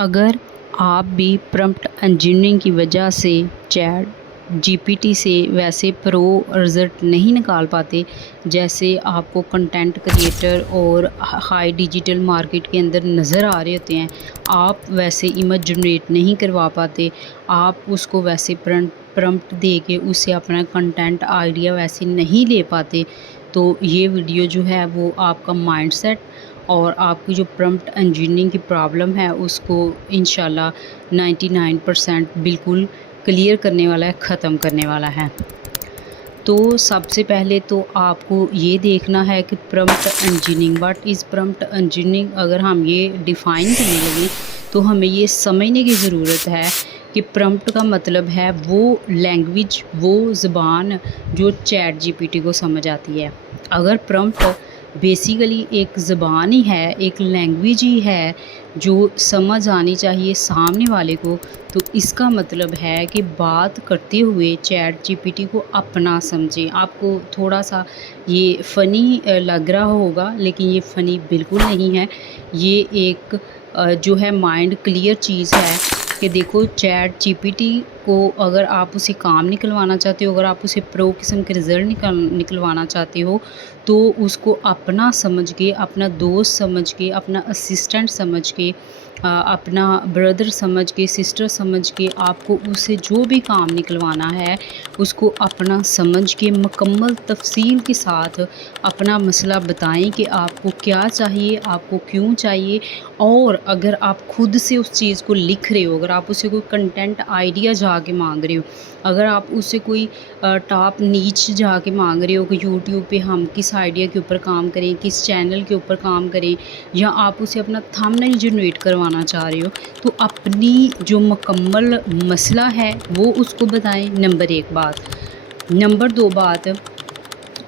अगर आप भी प्रॉम्प्ट इंजीनियरिंग की वजह से चैट जीपीटी से वैसे प्रो रिज़ल्ट नहीं निकाल पाते, जैसे आपको कंटेंट क्रिएटर और हाई डिजिटल मार्केट के अंदर नज़र आ रहे होते हैं, आप वैसे इमेज जनरेट नहीं करवा पाते, आप उसको वैसे प्रॉम्प्ट दे के उससे अपना कंटेंट आइडिया वैसे नहीं ले पाते, तो ये वीडियो जो है वो आपका माइंडसेट और आपकी जो प्रॉम्प्ट इंजीनियरिंग की प्रॉब्लम है उसको इंशाल्लाह 99% बिल्कुल क्लियर करने वाला है, ख़त्म करने वाला है। तो सबसे पहले तो आपको ये देखना है कि prompt engineering, what is prompt engineering. अगर हम ये डिफ़ाइन करने लगे तो हमें ये समझने की ज़रूरत है कि प्रॉम्प्ट का मतलब है वो लैंग्वेज, वो ज़बान जो चैट जीपीटी को समझ आती है। अगर प्रॉम्प्ट बेसिकली एक ज़बान ही है, एक लैंग्वेज ही है जो समझ आनी चाहिए सामने वाले को, तो इसका मतलब है कि बात करते हुए चैट जीपीटी को अपना समझें। आपको थोड़ा सा ये फ़नी लग रहा होगा, लेकिन ये फ़नी बिल्कुल नहीं है। ये एक जो है माइंड क्लियर चीज़ है कि देखो, चैट जीपीटी को अगर आप उसे काम निकलवाना चाहते हो, अगर आप उसे प्रो किस्म के रिज़ल्ट निकलवाना चाहते हो, तो उसको अपना समझ के, अपना दोस्त समझ के, अपना असिस्टेंट समझ के, अपना ब्रदर समझ के, सिस्टर समझ के, आपको उससे जो भी काम निकलवाना है उसको अपना समझ के मुकम्मल तफसील के साथ अपना मसला बताएं कि आपको क्या चाहिए, आपको क्यों चाहिए। और अगर आप खुद से उस चीज़ को लिख रहे हो, अगर आप उसे कोई कंटेंट आइडिया जाके मांग रहे हो, अगर आप उससे कोई टॉप नीच जाके मांग रहे हो कि यूट्यूब पे हम किस आइडिया के ऊपर काम करें, किस चैनल के ऊपर काम करें, या आप उसे अपना थंबनेल जनरेट करवाना चाह रहे हो, तो अपनी जो मुकम्मल मसला है वो उसको बताएं। नंबर 1 बात। नंबर 2 बात,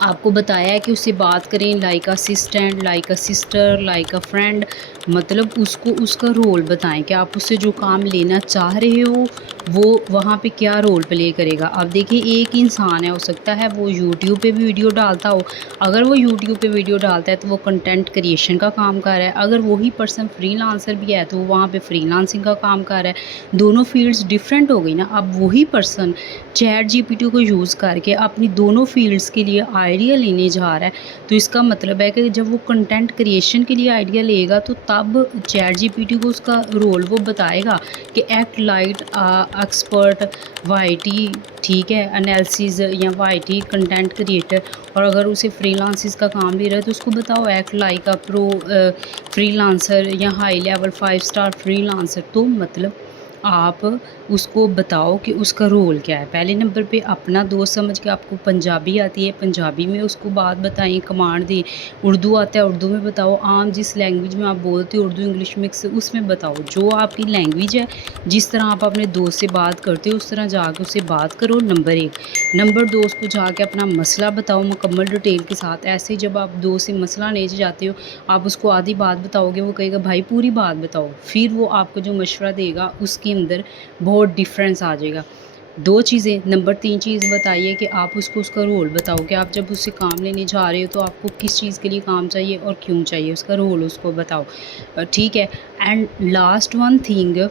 आपको बताया है कि उससे बात करें like assistant, like a sister, like a friend, मतलब उसको उसका रोल बताएं कि आप उससे जो काम लेना चाह रहे हो वो वहाँ पे क्या रोल प्ले करेगा। अब देखिए, एक इंसान है, हो सकता है वो यूट्यूब पे भी वीडियो डालता हो। अगर वो यूट्यूब पे वीडियो डालता है तो वो कंटेंट क्रिएशन का काम कर रहा है। अगर वही पर्सन फ्रीलांसर भी है तो वो वहाँ पे फ्रीलांसिंग का काम कर रहा है। दोनों फील्ड्स डिफरेंट हो गई ना। अब वही पर्सन चैट जीपीटी को यूज़ करके अपनी दोनों फील्ड्स के लिए आइडिया लेने जा रहा है, तो इसका मतलब है कि जब वो कंटेंट क्रिएशन के लिए आइडिया लेगा तो तब चैट जीपीटी को उसका रोल वो बताएगा कि एक्ट लाइट एक्सपर्ट वाईटी, ठीक है, एनालिसिस या वाईटी कंटेंट क्रिएटर। और अगर उसे फ्रीलांसिस का काम ले रहा है तो उसको बताओ act like a pro freelancer या हाई लेवल 5 स्टार फ्रीलांसर। तो मतलब आप उसको बताओ कि उसका रोल क्या है। पहले नंबर पे अपना दोस्त समझ के, आपको पंजाबी आती है पंजाबी में उसको बात बताएं, कमांड दें। उर्दू आता है उर्दू में बताओ। आम जिस लैंग्वेज में आप बोलते हो, उर्दू इंग्लिश मिक्स, उसमें बताओ। जो आपकी लैंग्वेज है, जिस तरह आप अपने दोस्त से बात करते हो उस तरह जाके उससे बात करो। नंबर 1। नंबर 2, उसको जाके अपना मसला बताओ मुकम्मल डिटेल के साथ। ऐसे जब आप दोस्त से मसला ले जाते हो, आप उसको आधी बात बताओगे, वो कहेगा भाई पूरी बात बताओ, फिर वो आपको जो मशवरा देगा उसके अंदर बहुत डिफरेंस आ जाएगा। 2 चीज़ें। नंबर 3 चीज़ बताइए कि आप उसको उसका रोल बताओ कि आप जब उससे काम लेने जा रहे हो तो आपको किस चीज़ के लिए काम चाहिए और क्यों चाहिए, उसका रोल उसको बताओ, ठीक है। एंड लास्ट वन थिंग,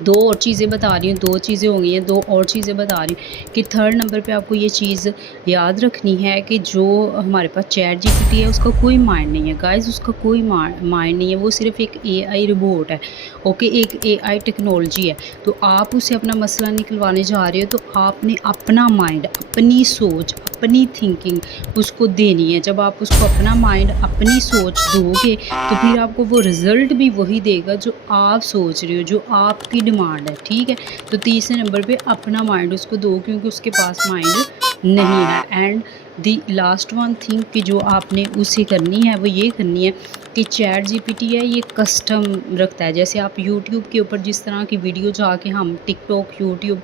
2 और चीज़ें बता रही हूँ, 2 चीज़ें हो गई हैं, 2 और चीज़ें बता रही हूँ कि थर्ड नंबर पे आपको ये चीज़ याद रखनी है कि जो हमारे पास चैट जीपीटी है उसका कोई माइंड नहीं है गाइस, उसका कोई माइंड नहीं है। वो सिर्फ एक एआई रोबोट है, ओके, एक एआई टेक्नोलॉजी है। तो आप उससे अपना मसला निकलवाने जा रहे हो तो आपने अपना माइंड, अपनी सोच, अपनी थिंकिंग उसको देनी है। जब आप उसको अपना माइंड, अपनी सोच दोगे तो फिर आपको वो रिज़ल्ट भी वही देगा जो आप सोच रहे हो, जो आपकी डिमांड है, ठीक है। तो तीसरे नंबर पे अपना माइंड उसको दो, क्योंकि उसके पास माइंड नहीं है। And the last one thing कि जो आपने उसे करनी है वो ये करनी है कि चैट जीपीटी है ये कस्टम रखता है। जैसे आप यूट्यूब के ऊपर जिस तरह की वीडियो जाके हम टिकटॉक, यूट्यूब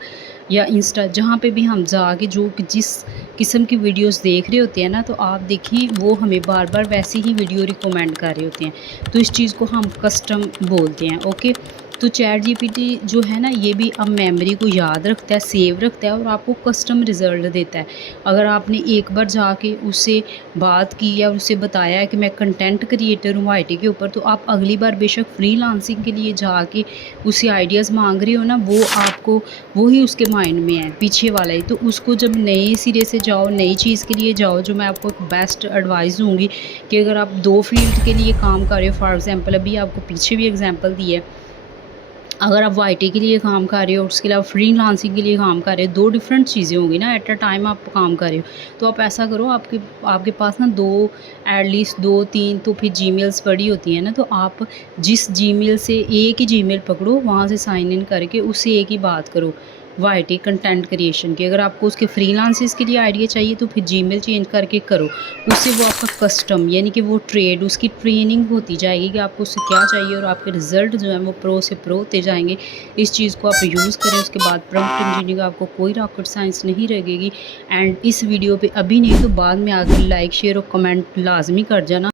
या इंस्टा, जहाँ पे भी हम जाके जो जिस किस्म की वीडियोस देख रहे होते हैं ना, तो आप देखें वो हमें बार बार वैसी ही वीडियो रिकमेंड कर रहे होते हैं। तो इस चीज़ को हम कस्टम बोलते हैं, ओके। तो चैट जीपीटी जो है ना, ये भी अब मेमोरी को याद रखता है, सेव रखता है और आपको कस्टम रिज़ल्ट देता है। अगर आपने एक बार जाके उससे बात की या उससे बताया है कि मैं कंटेंट क्रिएटर हूँ आईटी के ऊपर, तो आप अगली बार बेशक फ्रीलांसिंग के लिए जाके उससे आइडियाज़ मांग रहे हो ना, वो आपको वही उसके माइंड में है, पीछे वाला ही। तो उसको जब नए सिरे से जाओ, नई चीज़ के लिए जाओ, जो मैं आपको बेस्ट एडवाइस दूँगी कि अगर आप 2 फील्ड के लिए काम कर रहे हो, फॉर एग्ज़ाम्पल अभी आपको पीछे भी एग्ज़ाम्पल दी है, अगर आप आईटी के लिए काम कर रहे हो और उसके अलावा फ्रीलांसिंग के लिए काम कर रहे हो, 2 डिफरेंट चीज़ें होंगी ना, एट अ टाइम आप काम कर रहे हो। तो आप ऐसा करो, आपके आपके पास ना 2 एटलीस्ट 2-3 तो फिर जीमेल्स पड़ी होती हैं ना, तो आप जिस जीमेल से एक ही जीमेल पकड़ो, वहाँ से साइन इन करके उससे एक ही बात करो, वो आईटी कंटेंट क्रिएशन की। अगर आपको उसके फ्रीलांसेस के लिए आइडिया चाहिए तो फिर जीमेल चेंज करके करो, उससे वो आपका कस्टम यानी कि वो ट्रेड, उसकी ट्रेनिंग होती जाएगी कि आपको उससे क्या चाहिए और आपके रिज़ल्ट जो हैं वो प्रो से प्रो होते जाएंगे। इस चीज़ को आप यूज़ करें। उसके बाद प्रॉम्प्ट इंजीनियरिंग आपको कोई रॉकेट साइंस नहीं लगेगी। एंड इस वीडियो पे अभी नहीं तो बाद में आकर लाइक शेयर और कमेंट लाजमी कर जाना।